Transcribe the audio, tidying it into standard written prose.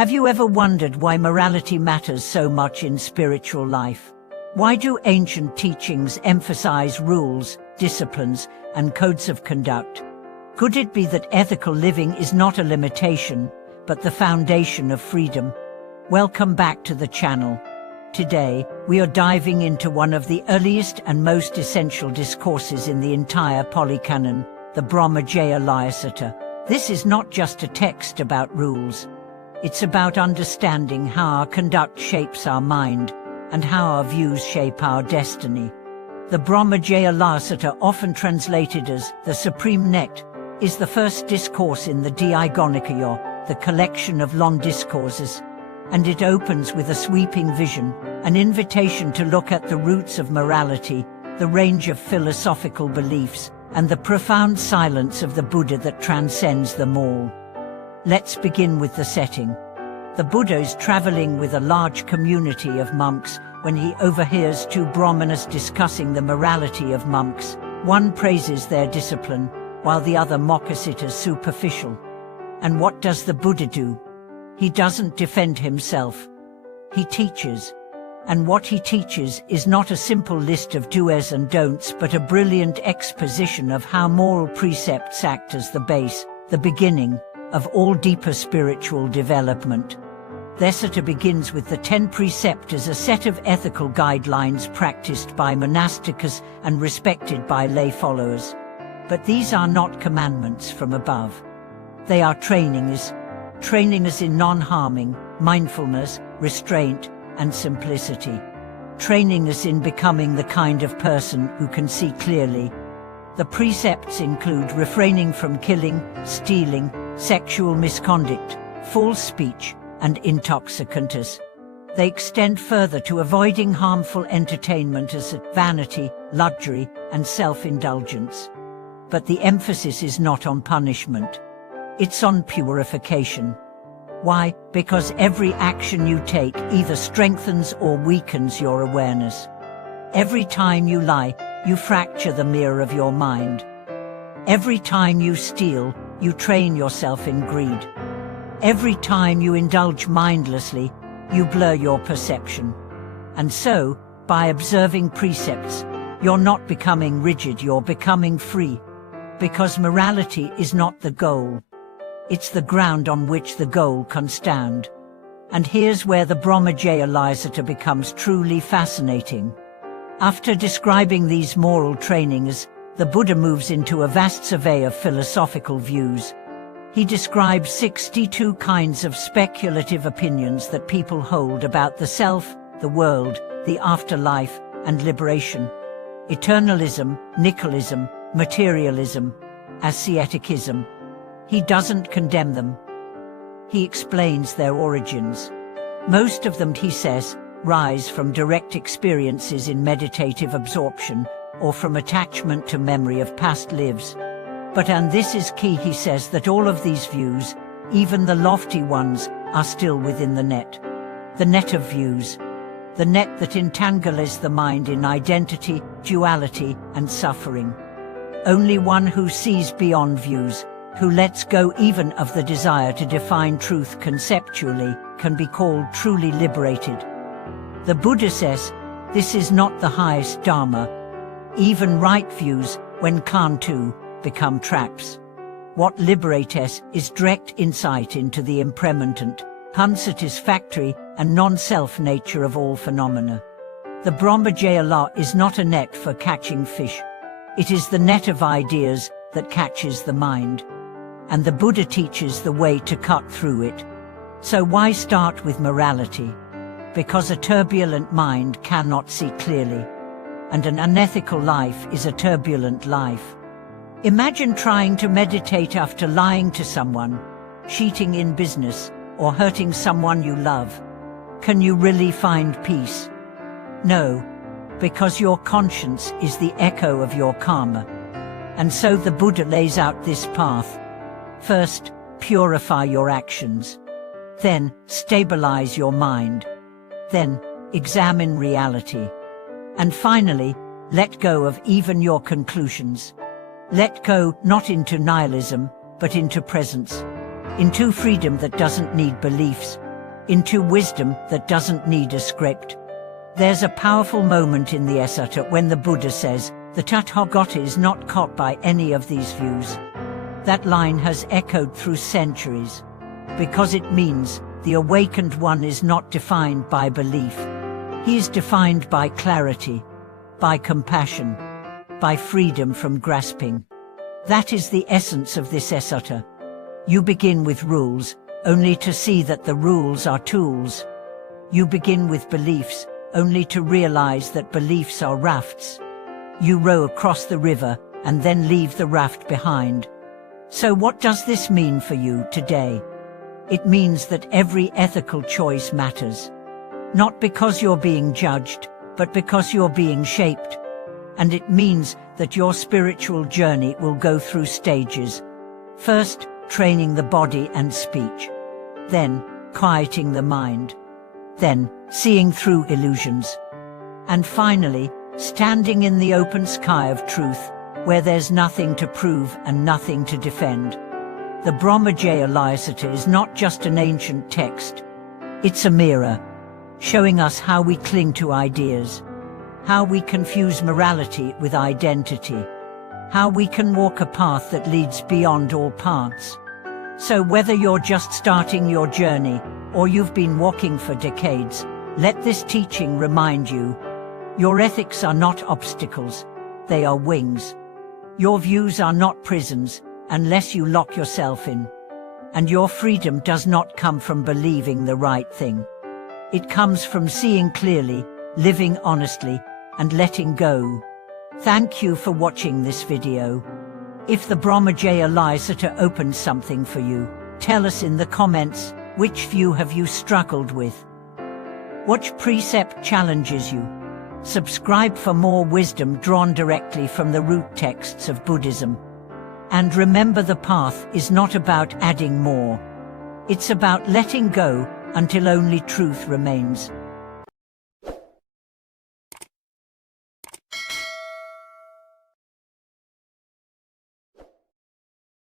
Have you ever wondered why morality matters so much in spiritual life? Why do ancient teachings emphasize rules, disciplines, and codes of conduct? Could it be that ethical living is not a limitation, but the foundation of freedom? Welcome back to the channel. Today, we are diving into one of the earliest and most essential discourses in the entire Polycanon, the Brahmajāla Sutta. This is not just a text about rules. It's about understanding how our conduct shapes our mind, and how our views shape our destiny. The Brahmajāla Sutta, often translated as the Supreme Net, is the first discourse in the Diagonikaya, the collection of long discourses, and it opens with a sweeping vision, an invitation to look at the roots of morality, the range of philosophical beliefs, and the profound silence of the Buddha that transcends them all. Let's begin with the setting. The Buddha is traveling with a large community of monks when he overhears two brahmanas discussing the morality of monks. One praises their discipline, while the other mocks it as superficial. And what does the Buddha do? He doesn't defend himself. He teaches. And what he teaches is not a simple list of do's and don'ts, but a brilliant exposition of how moral precepts act as the base, the beginning, of all deeper spiritual development. The Sutta begins with the 10 precepts as a set of ethical guidelines practiced by monastics and respected by lay followers. But these are not commandments from above. They are training us in non-harming, mindfulness, restraint, and simplicity. Training us in becoming the kind of person who can see clearly. The precepts include refraining from killing, stealing, sexual misconduct, false speech, and intoxicants. They extend further to avoiding harmful entertainment as vanity, luxury, and self-indulgence. But the emphasis is not on punishment. It's on purification. Why? Because every action you take either strengthens or weakens your awareness. Every time you lie, you fracture the mirror of your mind. Every time you steal, you train yourself in greed. Every time you indulge mindlessly, you blur your perception. And so, by observing precepts, you're not becoming rigid, you're becoming free. Because morality is not the goal. It's the ground on which the goal can stand. And here's where the Brahmajāla Sutta becomes truly fascinating. After describing these moral trainings, the Buddha moves into a vast survey of philosophical views. He describes 62 kinds of speculative opinions that people hold about the self, the world, the afterlife, and liberation. Eternalism, nihilism, materialism, asceticism. He doesn't condemn them. He explains their origins. Most of them, he says, rise from direct experiences in meditative absorption, or from attachment to memory of past lives. But and this is key, he says, that all of these views, even the lofty ones, are still within the net. The net of views. The net that entangles the mind in identity, duality, and suffering. Only one who sees beyond views, who lets go even of the desire to define truth conceptually, can be called truly liberated. The Buddha says, this is not the highest Dharma. Even right views, when come to, become traps. What liberates is direct insight into the impermanent, unsatisfactory, and non-self nature of all phenomena. The Brahmajāla is not a net for catching fish. It is the net of ideas that catches the mind. And the Buddha teaches the way to cut through it. So why start with morality? Because a turbulent mind cannot see clearly. And an unethical life is a turbulent life. Imagine trying to meditate after lying to someone, cheating in business, or hurting someone you love. Can you really find peace? No, because your conscience is the echo of your karma. And so the Buddha lays out this path. First, purify your actions. Then, stabilize your mind. Then, examine reality. And finally, let go of even your conclusions. Let go not into nihilism, but into presence. Into freedom that doesn't need beliefs, into wisdom that doesn't need a script. There's a powerful moment in the Sutta when the Buddha says, "The Tathagata is not caught by any of these views." That line has echoed through centuries, because it means the awakened one is not defined by belief. He is defined by clarity, by compassion, by freedom from grasping. That is the essence of this Sutta. You begin with rules, only to see that the rules are tools. You begin with beliefs, only to realize that beliefs are rafts. You row across the river and then leave the raft behind. So what does this mean for you today? It means that every ethical choice matters. Not because you're being judged, but because you're being shaped. And it means that your spiritual journey will go through stages. First, training the body and speech. Then, quieting the mind. Then, seeing through illusions. And finally, standing in the open sky of truth, where there's nothing to prove and nothing to defend. The Brahmajāla Sutta is not just an ancient text. It's a mirror, showing us how we cling to ideas, how we confuse morality with identity, how we can walk a path that leads beyond all paths. So whether you're just starting your journey, or you've been walking for decades, let this teaching remind you, your ethics are not obstacles, they are wings. Your views are not prisons, unless you lock yourself in. And your freedom does not come from believing the right thing. It comes from seeing clearly, living honestly, and letting go. Thank you for watching this video. If the Brahmajāla Sutta opened something for you, tell us in the comments, which view have you struggled with? Which precept challenges you? Subscribe for more wisdom drawn directly from the root texts of Buddhism. And remember, the path is not about adding more. It's about letting go until only truth remains.